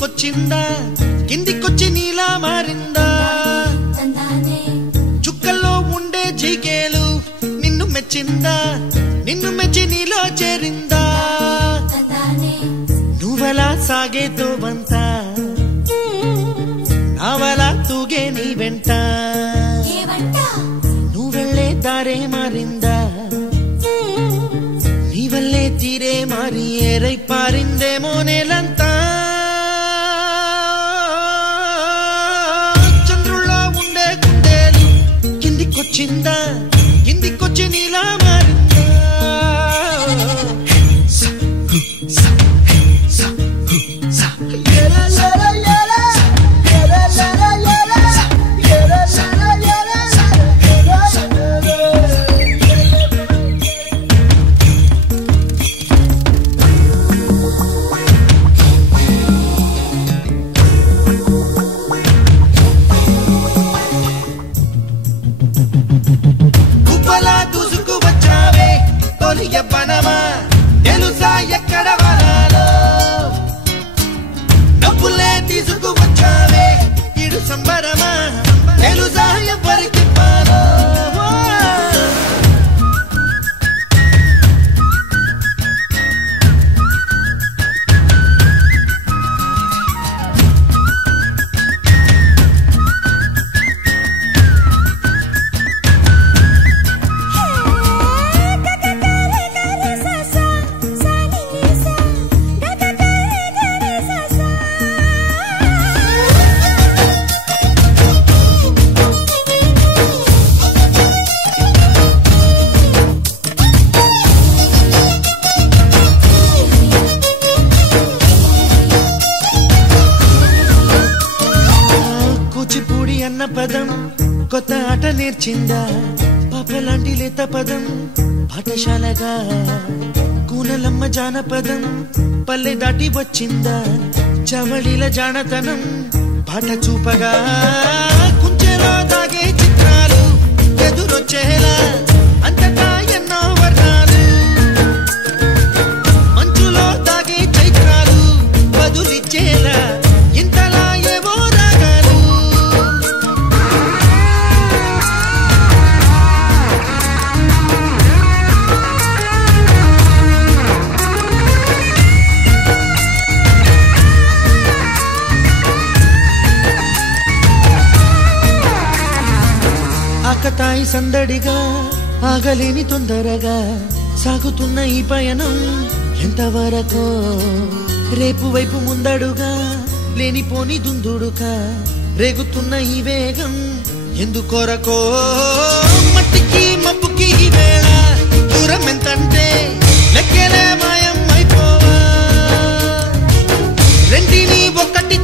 మీదికొచ్చిందా కిందికొచ్చి నీలా మారిందా చుక్కల్లో ఉండే జీకేలు నిన్ను మెచ్చిందా నిన్ను మెచ్చి నీలో చేరిందా నువ్వలా సాగేతో బంత నావలా తూగే నీ వెంట నువ్వెళ్ళే దారే మారిందా నీవల్లే తీరే మారి ఏరై పారిందేమో నేలంతా చంద్రుల్లో ఉండే గుండెలు కిందికొచ్చిందా కిందికొచ్చి నీలా మారిందా తెలుసా ఎక్కడ వరాలో డబ్బులే తీసుకు వచ్చావే ఇడు సంబరమా తెలుసా ఎవరికి పాలో అన్న పదం కొత్త ఆట నేర్చిందా పాపలాంటి లేత పదం పాఠశాలగా కూనలమ్మ జానపదం పల్లె దాటి వచ్చిందా చవళిల జానతనం పాట చూపగా కుంచెలో దాగే చిత్రాలు ఎదురొచ్చేలా అంతటా ఎన్నో వర్ణాలు మంచులో దాగే చైత్రాలు బదులిచ్చేలా ఇంతలా ఏవో రాగాలు ఆకతాయి సందడిగా ఆగలేని తొందరగా సాగుతున్న ఈ పయనం ఎంతవరకో రేపు వైపు ముందడుగా లేనిపోని దుందుడుగా రేగుతున్న ఈ వేగం ఎందుకొరకో మట్టికి మబ్బుకి ఈ వేళ దూరం ఎంతంటే లెక్కలే మాయం అయిపోవా రెండిని ఒకటి